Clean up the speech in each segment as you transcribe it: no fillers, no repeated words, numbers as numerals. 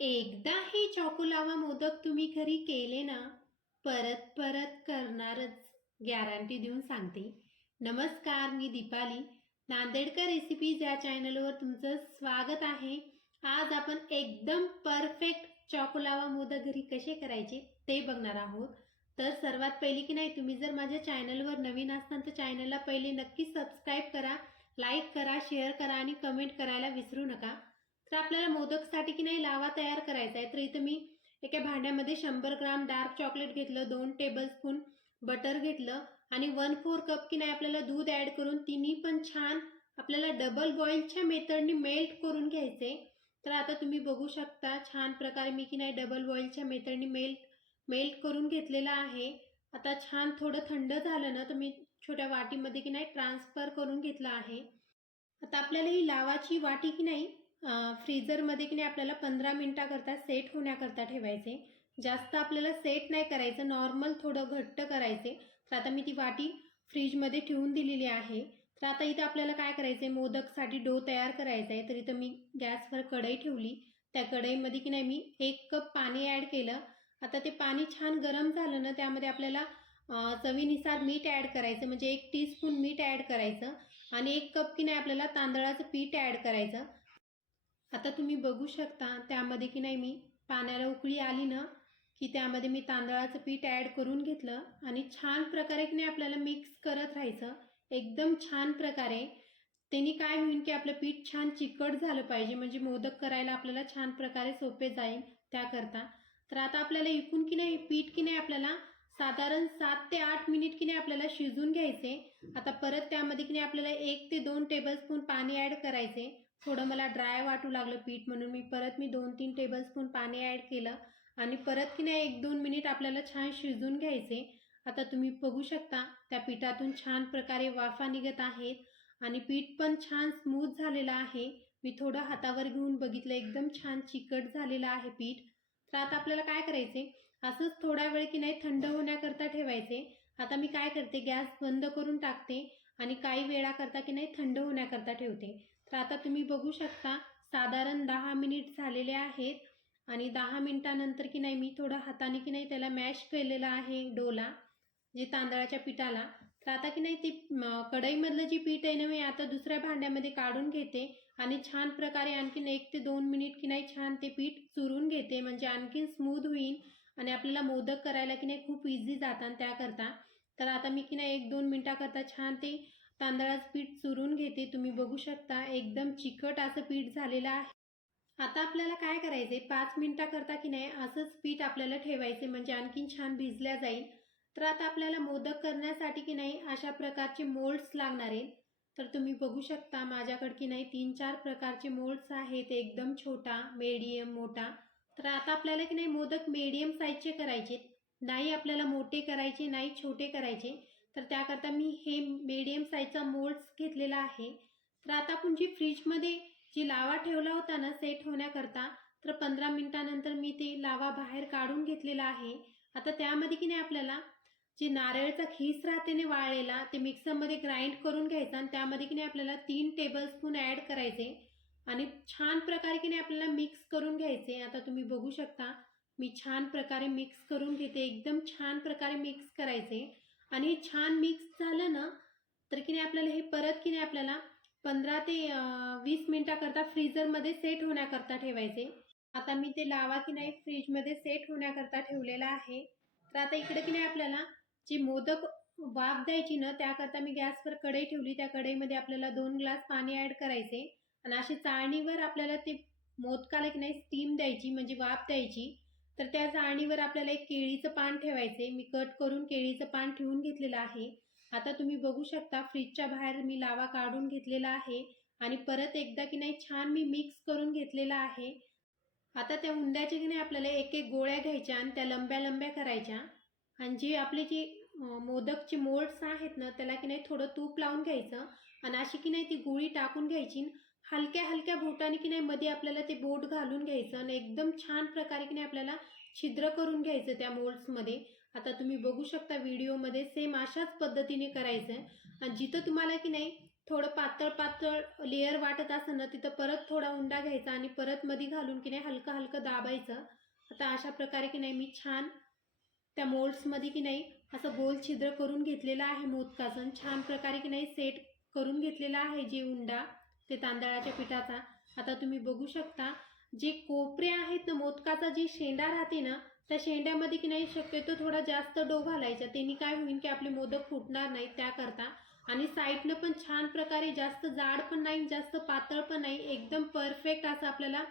एकदा हे चॉकोलावा मोदक तुम्ही घरी केले ना, परत परत करणारच, गॅरंटी देऊन सांगते. नमस्कार, मी दीपाली. नांदेडकर रेसिपीज या चॅनलवर तुमचं स्वागत आहे. आज आपण एकदम परफेक्ट चॉकोलावा मोदक घरी कसे करायचे ते बघणार आहोत. तर सर्वात पहिली की नाही, तुम्ही जर माझ्या चॅनलवर नवीन असाल तर चॅनलला पहिले नक्की सबस्क्राईब करा, लाईक करा, शेअर करा आणि कमेंट करायला विसरू नका. तर आपल्याला मोदकसाठी की नाही लावा तयार करायचा आहे. तर इथं मी एका भांड्यामध्ये 100 ग्राम डार्क चॉकलेट घेतलं, 2 टेबलस्पून बटर घेतलं आणि 1/4 कप की नाही आपल्याला दूध ॲड करून तिन्ही पण छान आपल्याला डबल बॉईलच्या मेथडनी मेल्ट करून घ्यायचे. तर आता तुम्ही बघू शकता छान प्रकारे मी की नाही डबल बॉईलच्या मेथडनी मेल्ट करून घेतलेला आहे. आता छान थोडं थंड झालं ना तर मी छोट्या वाटीमध्ये की नाही ट्रान्सफर करून घेतलं आहे. आता आपल्याला ही लावाची वाटी की नाही फ्रीजरमध्ये की नाही आपल्याला 15 मिनिटाकरता सेट होण्याकरता ठेवायचे. जास्त आपल्याला सेट नाही करायचं, नॉर्मल थोडं घट्ट करायचे. तर आता मी ती वाटी फ्रीजमध्ये ठेवून दिलेली आहे. तर आता इथं आपल्याला काय करायचं आहे, मोदकसाठी डो तयार करायचा आहे. तर इथं मी गॅसवर कढई ठेवली. त्या कढईमध्ये की नाही मी 1 कप पाणी ॲड केलं. आता ते पाणी छान गरम झालं ना, त्यामध्ये आपल्याला चवीनुसार मीठ ॲड करायचं, म्हणजे 1 टीस्पून मीठ ॲड करायचं आणि 1 कप की नाही आपल्याला तांदळाचं पीठ ॲड करायचं. आता तुम्ही बघू शकता त्यामध्ये की नाही मी पाण्याला उकळी आली ना की त्यामध्ये मी तांदळाचं पीठ ॲड करून घेतलं आणि छान प्रकारे की नाही आपल्याला मिक्स करत राहायचं एकदम छान प्रकारे. त्यांनी काय होईल की आपलं पीठ छान चिकट झालं पाहिजे, म्हणजे मोदक करायला आपल्याला छान प्रकारे सोपे जाईल त्याकरता. तर आता आपल्याला इकून की नाही पीठ की नाही आपल्याला साधारण 7 ते 8 मिनिट की नाही आपल्याला शिजून घ्यायचे. आता परत त्यामध्ये की नाही आपल्याला 1 ते 2 टेबलस्पून पाणी ॲड करायचे. थोडं मला ड्राय वाटू लागलं पीठ, म्हणून मी 2-3 टेबलस्पून पाणी ॲड केलं आणि परत की नाही 1-2 मिनिट आपल्याला छान शिजून घ्यायचे. आता तुम्ही बघू शकता त्या पिठातून छान प्रकारे वाफा निघत आहेत आणि पीठ पण छान स्मूथ झालेलं आहे. मी थोडं हातावर घेऊन बघितलं, एकदम छान चिकट झालेलं आहे पीठ. तर आता आपल्याला काय करायचे, असंच थोडा वेळ की नाही थंड होण्याकरता ठेवायचे. आता मी काय करते, गॅस बंद करून टाकते आणि काही वेळाकरता की नाही थंड होण्याकरता ठेवते. तर आता तुम्ही बघू शकता साधारण 10 मिनिट झालेले आहेत आणि 10 मिनिटानंतर की नाही मी थोडं हाताने की नाही त्याला मॅश केलेलं आहे डोला, जे तांदळाच्या पिठाला. तर आता की नाही ते कढईमधलं जे पीठ आहे ना मी आता दुसऱ्या भांड्यामध्ये काढून घेते आणि छान प्रकारे आणखीन 1 ते 2 मिनिट की नाही छान ते पीठ चुरून घेते, म्हणजे आणखीन स्मूथ होईल आणि आपल्याला मोदक करायला की नाही खूप इझी जातात त्याकरता. तर आता मी की नाही 1-2 मिनिटाकरता छान ते तांदळाचं पीठ चुरून घेते. तुम्ही बघू शकता एकदम चिकट असं पीठ झालेलं आहे. आता आपल्याला काय करायचे, 5 मिनिटाकरता की नाही असंच पीठ आपल्याला ठेवायचे, म्हणजे आणखीन छान भिजल्या जाईल. तर आता आपल्याला मोदक करण्यासाठी की नाही अशा प्रकारचे मोल्ड्स लागणार आहेत. तर तुम्ही बघू शकता माझ्याकडे की नाही 3-4 प्रकारचे मोल्ड्स आहेत, एकदम छोटा, मीडियम, मोठा. तर आता आपल्याला की नाही मोदक मीडियम साईजचे करायचे, नाही आपल्याला मोठे करायचे, नाही छोटे करायचे. तर त्याकरता मी हे मीडियम साईजचा मोल्ड्स घेतलेला आहे. तर आता आपण जी फ्रीजमध्ये जी लावा ठेवला होता ना सेट होण्याकरता, तर 15 मिनिटानंतर मी ते लावा बाहेर काढून घेतलेला आहे. आता त्यामध्ये की नाही आपल्याला जे नारळाचा खीस राहते ना वाळलेला, ते मिक्सरमध्ये ग्राइंड करून घ्यायचा आणि त्यामध्ये की नाही आपल्याला 3 टेबलस्पून ॲड करायचे आणि छान प्रकारे की नाही आपल्याला मिक्स करून घ्यायचे. आता तुम्ही बघू शकता मी छान प्रकारे मिक्स करून घेते, एकदम छान प्रकारे मिक्स करायचे आणि छान मिक्स झालं ना तर की नाही आपल्याला हे परत की नाही आपल्याला 15 ते 20 मिनिटाकरता फ्रीजरमध्ये सेट होण्याकरता ठेवायचे. आता मी ते लावा की नाही फ्रीजमध्ये सेट होण्याकरता ठेवलेला आहे. तर आता इकडे की नाही आपल्याला जी मोदक वाफ द्यायची ना त्याकरता मी गॅसवर कढई ठेवली. त्या कढईमध्ये आपल्याला 2 ग्लास पाणी ॲड करायचे आणि अशी चाळणीवर आपल्याला ते मोदकाला की नाही स्टीम द्यायची, म्हणजे वाफ द्यायची. तर त्या चाळणीवर आपल्याला एक केळीचं पान ठेवायचे. मी कट करून केळीचं पान ठेवून घेतलेलं आहे. आता तुम्ही बघू शकता फ्रीजच्या बाहेर मी लावा काढून घेतलेला आहे आणि परत एकदा की नाही छान मी मिक्स करून घेतलेला आहे. आता त्या उंड्याच्या की नाही आपल्याला एक एक गोळ्या घ्यायच्या आणि त्या लंब्या लंब्या करायच्या आणि जी आपली जी मोदकची मोल्ड्स आहेत ना त्याला की नाही थोडं तूप लावून घ्यायचं आणि अशी की नाही ती गोळी टाकून घ्यायची. हलक्या हलक्या बोटाने की नाही मध्ये आपल्याला ते बोट घालून घ्यायचं आणि एकदम छान प्रकारे की नाही आपल्याला छिद्र करून घ्यायचं त्या मोल्ड्समध्ये. आता तुम्ही बघू शकता व्हिडिओमध्ये सेम अशाच पद्धतीने करायचं आहे आणि जिथं तुम्हाला की नाही थोडं पातळ पातळ लेअर वाटत असेल ना तिथं परत थोडा उंडा घ्यायचा आणि परत मध्ये घालून की नाही हलकं हलकं दाबायचं. आता अशा प्रकारे की नाही मी छान त्या मोल्ड्समध्ये की नाही असं गोल छिद्र करून घेतलेलं आहे मोदकाचं. छान प्रकारे की नाही सेट करून घेतलेला आहे जे उंडा ते तांदळाच्या पिठाचा. आता तुम्ही बघू शकता जे कोपरे आहेत ना मोदकाचा जी शेंडा राहते ना त्या शेंड्यामध्ये की नाही शक्यतो थोडा जास्त डो घालायचा. त्यांनी काय होईल की आपले मोदक फुटणार नाहीत त्याकरता. आणि साईडनं पण छान प्रकारे जास्त जाड पण नाही जास्त पातळ पण नाही एकदम परफेक्ट असं आपल्याला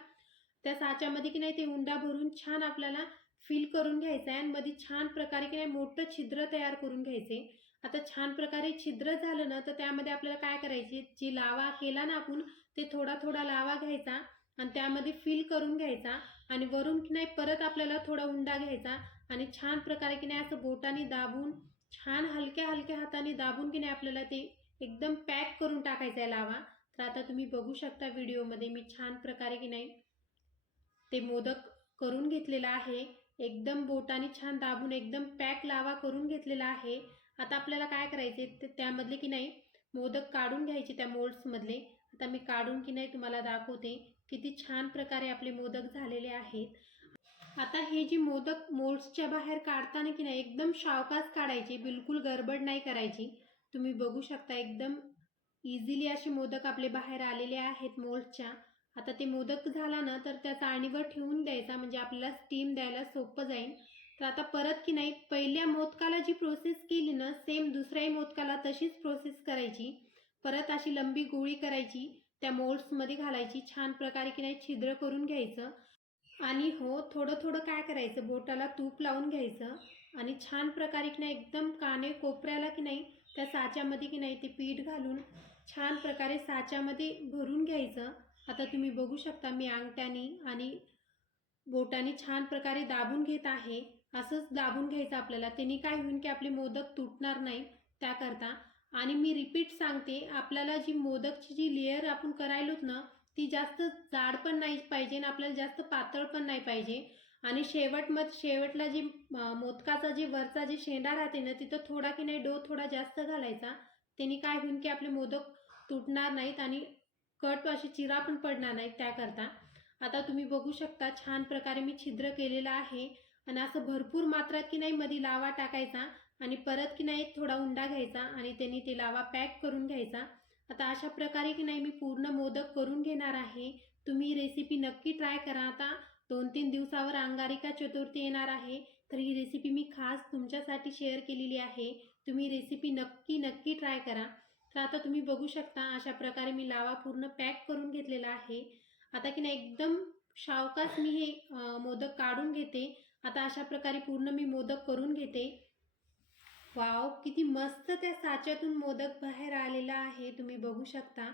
त्या साच्यामध्ये की नाही ते उंडा भरून छान आपल्याला फिल करून घ्यायचं आहे आणि मध्ये छान प्रकारे की नाही मोठं छिद्र तयार करून घ्यायचे. आता छान प्रकारे छिद्र झालं ना तर त्यामध्ये आपल्याला काय करायचे जी लावा केला ना आपण ते थोडा थोडा लावा घ्यायचा आणि त्यामध्ये फिल करून घ्यायचा आणि वरून की नाही परत आपल्याला थोडा उंडा घ्यायचा आणि छान प्रकारे की नाही असं बोटाने दाबून छान हलक्या हलक्या हाताने दाबून की नाही आपल्याला ते एकदम पॅक करून टाकायचं आहे लावा. तर आता तुम्ही बघू शकता व्हिडिओमध्ये मी छान प्रकारे की नाही ते मोदक करून घेतलेला आहे. एकदम बोटाने छान दाबून एकदम पॅक लावा करून घेतलेला आहे. आता आपल्याला काय करायचे ते त्यामधले की नाही मोदक काढून घ्यायचे त्या मोल्ड्समधले. आता मी काढून की नाही तुम्हाला दाखवते किती छान प्रकारे आपले मोदक झालेले आहेत. आता हे जी मोदक मोल्ड्सच्या बाहेर काढताना की नाही एकदम सावकाश काढायची, बिलकुल गडबड नाही करायची. तुम्ही बघू शकता एकदम इझिली असे मोदक आपले बाहेर आलेले आहेत मोल्ड्सच्या. आता ते मोदक झाला ना तर त्या चाळणीवर ठेवून द्यायचा म्हणजे आपल्याला स्टीम द्यायला सोपं जाईल. तर आता परत की नाही पहिल्या मोदकाला जी प्रोसेस केली ना सेम दुसऱ्याही मोदकाला तशीच प्रोसेस करायची. परत अशी लंबी गोळी करायची त्या मोल्ड्समध्ये घालायची छान प्रकारे की नाही छिद्र करून घ्यायचं आणि हो थोडं थोडं काय करायचं बोटाला तूप लावून घ्यायचं आणि छान प्रकारे की नाही एकदम काने कोपऱ्याला की नाही त्या साच्यामध्ये की नाही ते पीठ घालून छान प्रकारे साच्यामध्ये भरून घ्यायचं. आता तुम्ही बघू शकता मी अंगठ्याने आणि बोटाने छान प्रकारे दाबून घेत आहे. असंच दाबून घ्यायचं आपल्याला, त्यांनी काय होईल की आपले मोदक तुटणार नाही त्याकरता. आणि मी रिपीट सांगते आपल्याला जी मोदकची जी लेअर आपण करायलोत ना ती जास्त जाड पण नाही पाहिजे आणि आपल्याला जास्त पातळ पण नाही पाहिजे. आणि शेवटला जी मोदकाचा जे वरचा जे शेंडा राहते ना तिथं थोडा की नाही डो थोडा जास्त घालायचा. त्यांनी काय होईल की आपले मोदक तुटणार नाहीत आणि कट अशी चिरा पण पडणार नाहीत त्याकरता. आता तुम्ही बघू शकता छान प्रकारे मी छिद्र केलेलं आहे आणि असं भरपूर मात्रात की नाही मध्ये लावा टाकायचा आणि परत की नाही थोडा उंडा घ्यायचा आणि त्यांनी ते लावा पॅक करून घ्यायचा. आता अशा प्रकारे की नाही मी पूर्ण मोदक करून घेणार आहे. तुम्ही रेसिपी नक्की ट्राय करा. आता 2-3 दिवसावर अंगारिका चतुर्थी येणार आहे तर ही रेसिपी मी खास तुमच्यासाठी शेअर केलेली आहे. तुम्ही रेसिपी नक्की नक्की ट्राय करा. तर आता तुम्ही बघू शकता अशा प्रकारे मी लावा पूर्ण पॅक करून घेतलेला आहे. आता की नाही एकदम सावकाश मी हे मोदक काढून घेते. आता अशा प्रकारे पूर्ण मी मोदक करून घेते. वाव किती मस्त त्या साच्यातून मोदक बाहेर आलेला आहे तुम्ही बघू शकता.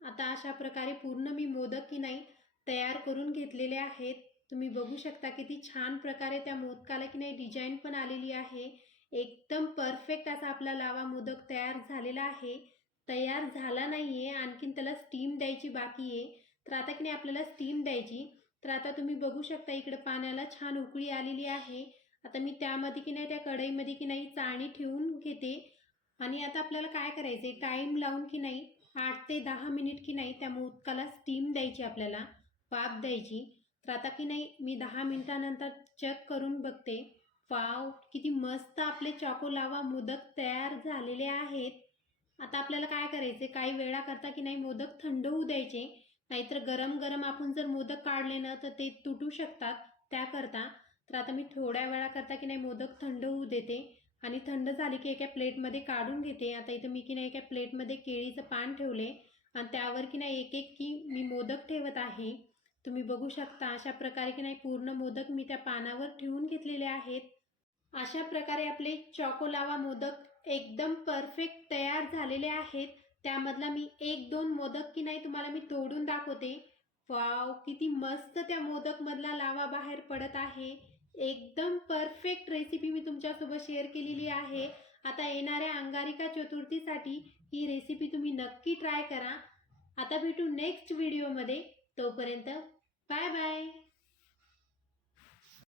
आता अशा प्रकारे पूर्ण मी मोदक की नाही तयार करून घेतलेले आहेत. तुम्ही बघू शकता किती छान प्रकारे त्या मोदकाला की नाही डिझाईन पण आलेली आहे. एकदम परफेक्ट असा आपला लावा मोदक तयार झालेला आहे. तयार झाला नाही आहे आणखीन त्याला स्टीम द्यायची बाकी आहे. तर आता की नाही आपल्याला स्टीम द्यायची. तर आता तुम्ही बघू शकता इकडे पाण्याला छान उकळी आलेली आहे. आता मी त्यामध्ये की नाही त्या कढईमध्ये की नाही चाळणी ठेवून घेते आणि आता आपल्याला काय करायचे टाईम लावून की नाही 8 ते 10 मिनिट की नाही त्या मोदकाला स्टीम द्यायची आपल्याला वाफ द्यायची. तर आता की नाही मी 10 मिनिटानंतर चेक करून बघते. वाव किती मस्त आपले चॉको लावा मोदक तयार झालेले आहेत. आता आपल्याला काय करायचे काही वेळाकरता की नाही मोदक थंड होऊ द्यायचे. नाहीतर गरम गरम आपण जर मोदक काढले ना तर ते तुटू शकतात त्याकरता. तर आता मी थोड्या वेळाकरता की नाही मोदक थंड होऊ देते आणि थंड झाले की एका प्लेटमध्ये काढून घेते. आता इथं मी की नाही एका प्लेटमध्ये केळीचं पान ठेवले आणि त्यावर की नाही एक एक की मी मोदक ठेवत आहे. तुम्ही बघू शकता अशा प्रकारे की नाही पूर्ण मोदक मी त्या पानावर ठेवून घेतलेले आहेत. अशा प्रकारे आपले चॉको लावा मोदक एकदम परफेक्ट तयार झालेले आहेत. त्यामधला मी 1-2 मोदक की नाही तुम्हाला मी तोडून दाखवते. वाव किती मस्त त्या मोदक मधला लावा बाहेर पडत आहे. एकदम परफेक्ट रेसिपी मी तुमच्यासोबत शेअर केलेली आहे. आता येणाऱ्या अंगारिका चतुर्थीसाठी ही रेसिपी तुम्ही नक्की ट्राय करा. आता भेटू नेक्स्ट व्हिडिओमध्ये. तोपर्यंत बाय बाय.